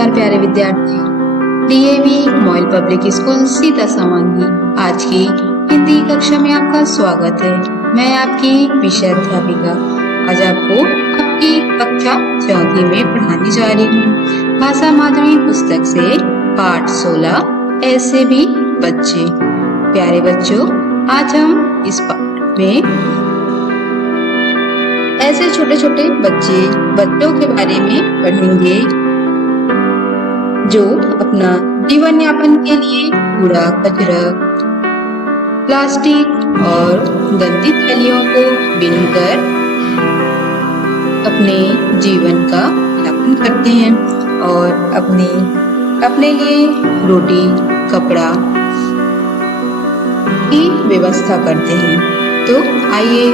नमस्कार प्यारे विद्यार्थी। DAV model public school Sita समांगी आज की हिंदी कक्षा में आपका स्वागत है। मैं आपकी विषय अध्यापिका आज आपको आपकी कक्षा चौथी में पढ़ाने जा रही हूँ। भाषा माधुरी पुस्तक से पाठ 16 ऐसे भी बच्चे। प्यारे बच्चों, आज हम इस पाठ में ऐसे छोटे छोटे बच्चों के बारे में पढ़ेंगे जो अपना जीवन यापन के लिए कूड़ा कचरा, प्लास्टिक और गंदी थैलियों को बीनकर अपने जीवन का यापन करते हैं और अपने लिए रोटी कपड़ा की व्यवस्था करते हैं। तो आइए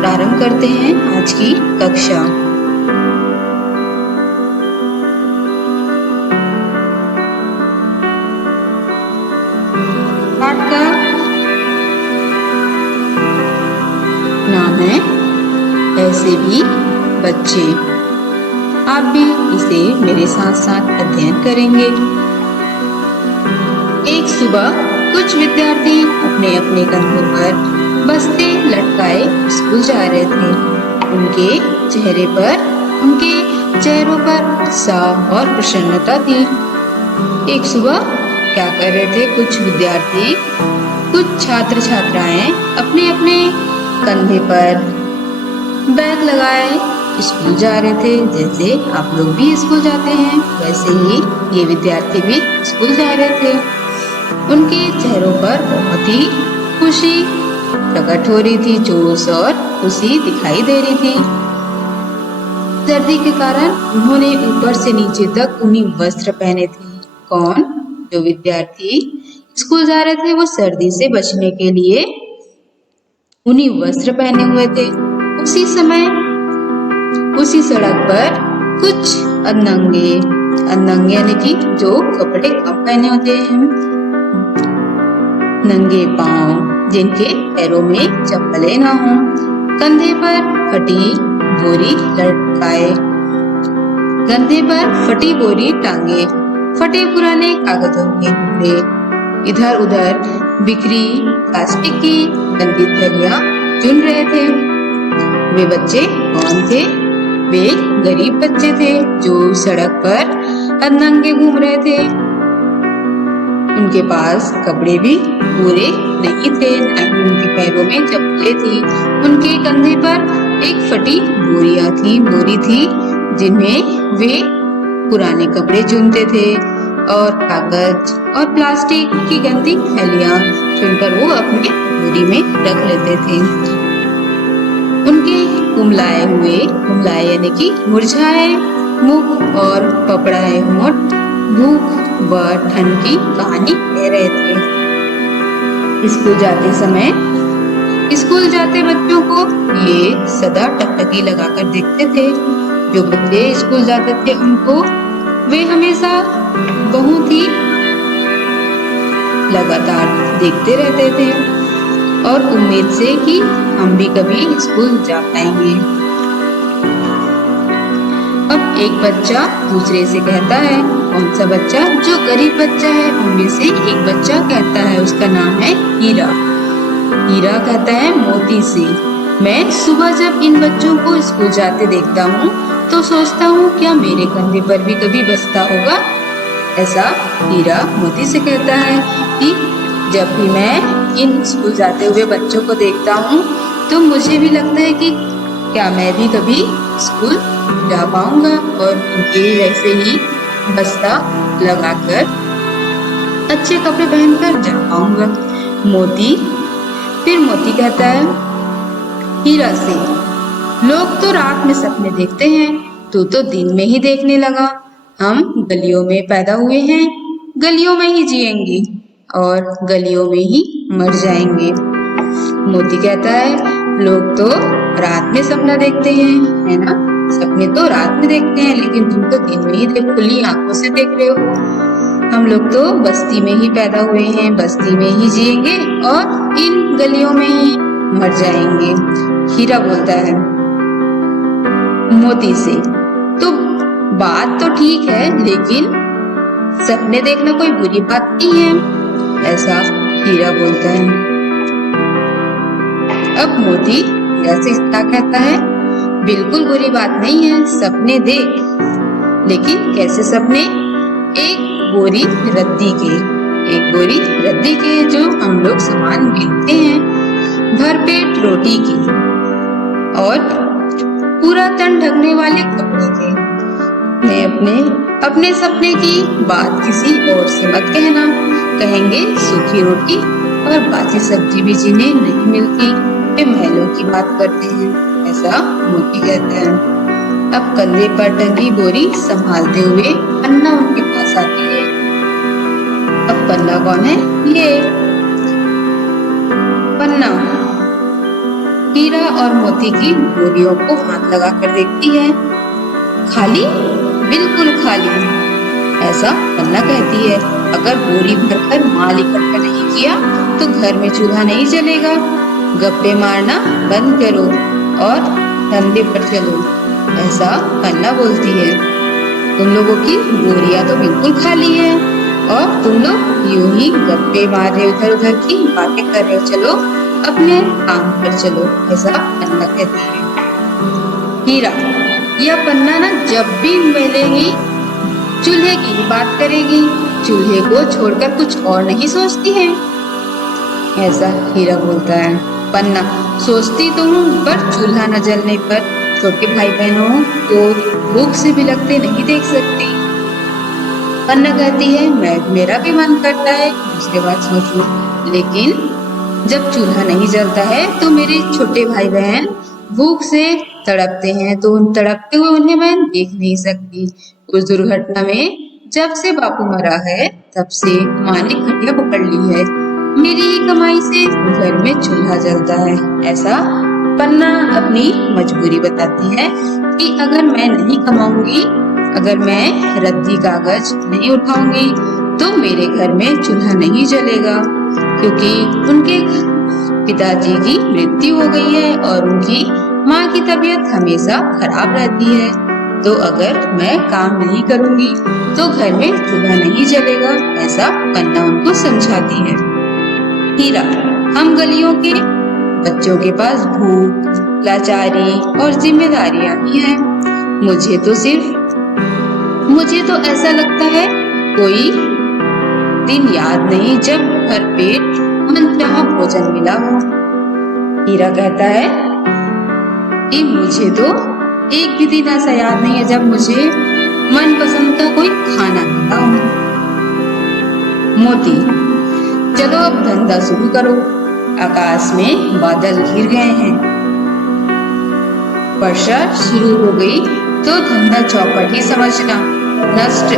प्रारंभ करते हैं आज की कक्षा। पाठ का नाम है ऐसे भी बच्चे। आप भी इसे मेरे साथ साथ अध्ययन करेंगे। एक सुबह कुछ विद्यार्थी अपने अपने कंधों पर बस्ते लटकाए स्कूल जा रहे थे। उनके चेहरों पर उत्साह और प्रसन्नता थी। एक सुबह क्या कर रहे थे कुछ विद्यार्थी, कुछ छात्र छात्राएं अपने अपने कंधे पर बैग लगाए स्कूल जा रहे थे। जैसे आप लोग भी स्कूल जाते हैं वैसे ही ये विद्यार्थी भी स्कूल जा रहे थे। उनके चेहरों पर बहुत ही खुशी प्रकट हो रही थी, जोश और खुशी दिखाई दे रही थी। सर्दी के कारण उन्होंने ऊपर से नीचे तक ऊनी वस्त्र पहने थे। कौन? जो विद्यार्थी स्कूल जा रहे थे वो सर्दी से बचने के लिए ऊनी वस्त्र पहने हुए थे। उसी समय उसी सड़क पर कुछ अनंगे यानी कि जो कपड़े कम पहने होते हैं, नंगे पांव, जिनके पैरों में चप्पलें ना हो, कंधे पर फटी बोरी टांगे, फटे पुराने कागजों के टुकड़े, इधर उधर बिखरी प्लास्टिक की गंदी थैलियां चुन रहे थे। वे बच्चे कौन थे? वे गरीब बच्चे थे जो सड़क पर नंगे घूम रहे थे। उनके पास कपड़े भी पूरे नहीं थे, न ही उनके पैरों में चप्पलें थी। उनके कंधे पर एक फटी बोरी थी जिनमें वे पुराने कपड़े चुनते थे और कागज और प्लास्टिक की गंदी थैलियां चुनकर वो अपने बोरी में रख लेते थे। उनके कुमलाए यानी कि मुरझाए मुख और पपड़ाए होंठ भूख व ठंड की कहानी कह रहे थे। स्कूल जाते बच्चों को ये सदा टकटकी लगाकर देखते थे। जो बच्चे स्कूल जाते थे उनको वे हमेशा बहुत ही लगातार देखते रहते थे और उम्मीद से कि हम भी कभी स्कूल जा पाएंगे। अब एक बच्चा दूसरे से कहता है, कौन सा बच्चा? जो गरीब बच्चा है उनमें से एक बच्चा कहता है, उसका नाम है हीरा। हीरा कहता है मोती से, मैं सुबह जब इन बच्चों को स्कूल जाते देखता हूँ तो सोचता हूँ क्या मेरे कंधे पर भी कभी बस्ता होगा। ऐसा हीरा मोती से कहता है कि जब भी मैं इन स्कूल जाते हुए बच्चों को देखता हूँ तो मुझे भी लगता है कि क्या मैं भी कभी स्कूल जा पाऊंगा और उनके जैसे ही बस्ता लगाकर अच्छे कपड़े पहनकर जा पाऊंगा। फिर मोती कहता है हीरा से, लोग तो रात में सपने देखते हैं, तू तो दिन में ही देखने लगा। हम गलियों में पैदा हुए हैं, गलियों में ही जिएंगे और गलियों में ही मर जाएंगे। मोती कहता है लोग तो रात में सपना देखते हैं, है ना? सपने तो रात में देखते हैं लेकिन तुम तो दिन में ही खुली आंखों से देख रहे हो। हम लोग तो बस्ती में ही पैदा हुए हैं, बस्ती में ही जिएंगे और इन गलियों में ही मर जाएंगे। हीरा बोलता है मोती से, तो बात तो ठीक है, लेकिन सपने देखना कोई बुरी बात नहीं है, ऐसा हीरा बोलता है। अब मोती हीरा से क्या कहता है, बिल्कुल बुरी बात नहीं है, सपने देख। लेकिन कैसे सपने? एक बोरी रद्दी के जो हम लोग सामान बीनते हैं, भरपेट रोटी की और पूरा तन ढकने वाले कपड़े के। मैं अपने सपने की बात किसी और से मत कहना, कहेंगे सूखी रोटी और बासी सब्जी भी जिन्हें नहीं मिलती वे महलों की बात करते हैं, ऐसा मोती कहता है। अब कंधे पर टंगी बोरी संभालते हुए पन्ना उनके पास आती है। अब पन्ना कौन है? ये पन्ना हीरा और मोती की बोरियों को हाथ लगा कर देखती है। खाली, बिल्कुल खाली, ऐसा पन्ना कहती है। अगर बोरी भरकर माल इकट्ठा नहीं किया तो घर में चूल्हा नहीं जलेगा। गप्पे मारना बंद करो और धंधे पर चलो, ऐसा पन्ना बोलती है। तुम लोगों की बोरियां तो बिल्कुल खाली है और तुम लोग यूं ही गप्पे मार रहे, इधर उधर की बातें कर रहे हो, चलो अपने काम पर चलो, ऐसा पन्ना कहती है। हीरा, यह पन्ना ना जब भी मिलेगी चूल्हे की बात करेगी, चूल्हे को छोड़कर कुछ और नहीं सोचती है, ऐसा हीरा बोलता है। पन्ना, सोचती तो हूँ पर चूल्हा न जलने पर छोटे भाई बहनों को भूख से बिलखते नहीं देख सकती। पन्ना कहती है, मेरा भी मन करता है दूसरे बात सोचूं, लेकिन जब चूल्हा नहीं जलता है तो मेरे छोटे भाई बहन भूख से तड़पते हैं, तो उन तड़पते हुए उन्हें मैं देख नहीं सकती। उस दुर्घटना में जब से बापू मरा है तब से माँ ने खटिया पकड़ ली है, मेरी ही कमाई से घर में चूल्हा जलता है, ऐसा पन्ना अपनी मजबूरी बताती है कि अगर मैं नहीं कमाऊंगी, अगर मैं रद्दी कागज नहीं उठाऊंगी तो मेरे घर में चूल्हा नहीं जलेगा, क्योंकि उनके पिताजी की मृत्यु हो गई है और उनकी माँ की तबीयत हमेशा खराब रहती है। तो अगर मैं काम नहीं करूंगी तो घर में चूल्हा नहीं जलेगा, ऐसा पन्ना उनको समझाती है। हीरा, हम गलियों के बच्चों के पास भूख, लाचारी और जिम्मेदारियां ही हैं। मुझे तो ऐसा लगता है कोई दिन याद नहीं जब भरपेट मनचाहा भोजन मिला हो। हीरा कहता है कि मुझे तो एक भी दिन ऐसा याद नहीं है जब मुझे मनपसंद का कोई खाना मिला हो। मोती, चलो अब धंधा शुरू करो, आकाश में बादल घिर गए हैं, वर्षा शुरू हो गई तो धंधा चौपट ही समझना, नष्ट,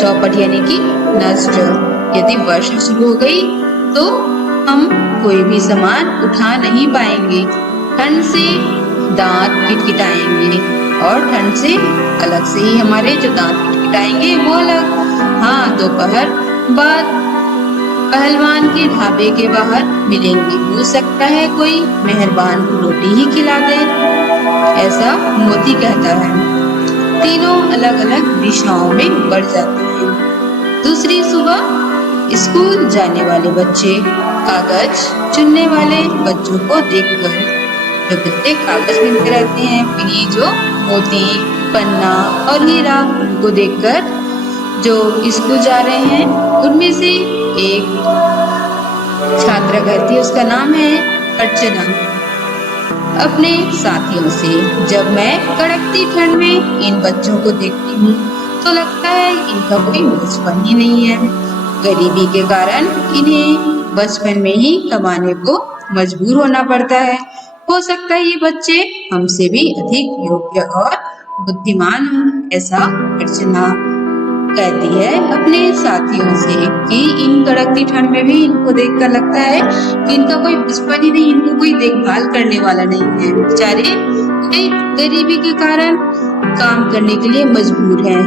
चौपट यानी कि नष्ट। यदि वर्षा शुरू हो गई तो हम कोई भी सामान उठा नहीं पाएंगे, ठंड से दांत किटकिटाएंगे और ठंड से अलग से ही हमारे जो दांत किटकिटाएंगे वो अलग। हाँ, दोपहर बाद पहलवान के ढाबे के बाहर मिलेंगे, हो सकता है कोई मेहरबान रोटी ही खिला दे, ऐसा मोती कहता है। तीनों अलग अलग दिशाओं में बढ़ जाते हैं। दूसरी सुबह स्कूल जाने वाले बच्चे कागज चुनने वाले बच्चों को देखकर, जो बच्चे कागज बीनते रहते हैं, वही जो मोती, पन्ना और हीरा, उनको देखकर जो स्कूल जा रहे हैं उनमें से एक छात्रा कहती है, उसका नाम है अर्चना, अपने साथियों से, जब मैं कड़कती ठंड में इन बच्चों को देखती हूँ तो लगता है इनका कोई बचपन ही नहीं है। गरीबी के कारण इन्हें बचपन में ही कमाने को मजबूर होना पड़ता है। हो सकता है ये बच्चे हमसे भी अधिक योग्य और बुद्धिमान हों, ऐसा अर्चना कहती है अपने साथियों से कि इन कड़कती ठंड में भी इनको देखकर लगता है कि इनका कोई बचपन ही नहीं, इनको कोई देखभाल करने वाला नहीं है। बेचारे गरीबी के कारण काम करने के लिए मजबूर हैं।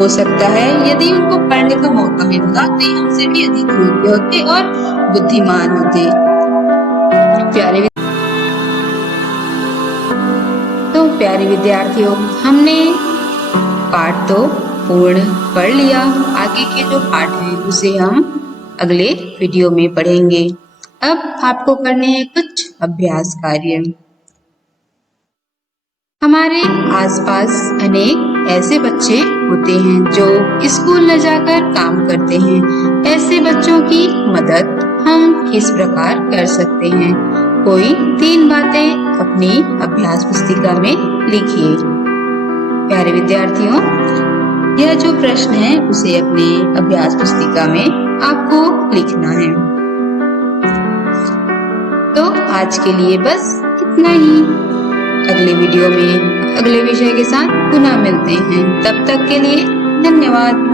हो सकता है यदि उनको पढ़ने का मौका मिलता तो ये हमसे भी अधिक योग्य होते और बुद्धिमान होते। प्यारे तो प्यारे विद्यार्थियों, हमने पाठ तो पूर्ण पढ़ लिया। आगे के जो पाठ हैं उसे हम अगले वीडियो में पढ़ेंगे। अब आपको करने हैं कुछ अभ्यास कार्य। हमारे आसपास अनेक ऐसे बच्चे होते हैं जो स्कूल न जाकर काम करते हैं। ऐसे बच्चों की मदद हम किस प्रकार कर सकते हैं? कोई 3 बातें अपनी अभ्यास पुस्तिका में लिखिए। प्यारे विद्यार्थियों, यह जो प्रश्न है उसे अपने अभ्यास पुस्तिका में आपको लिखना है। तो आज के लिए बस इतना ही। अगले वीडियो में अगले विषय के साथ पुनः मिलते हैं। तब तक के लिए धन्यवाद।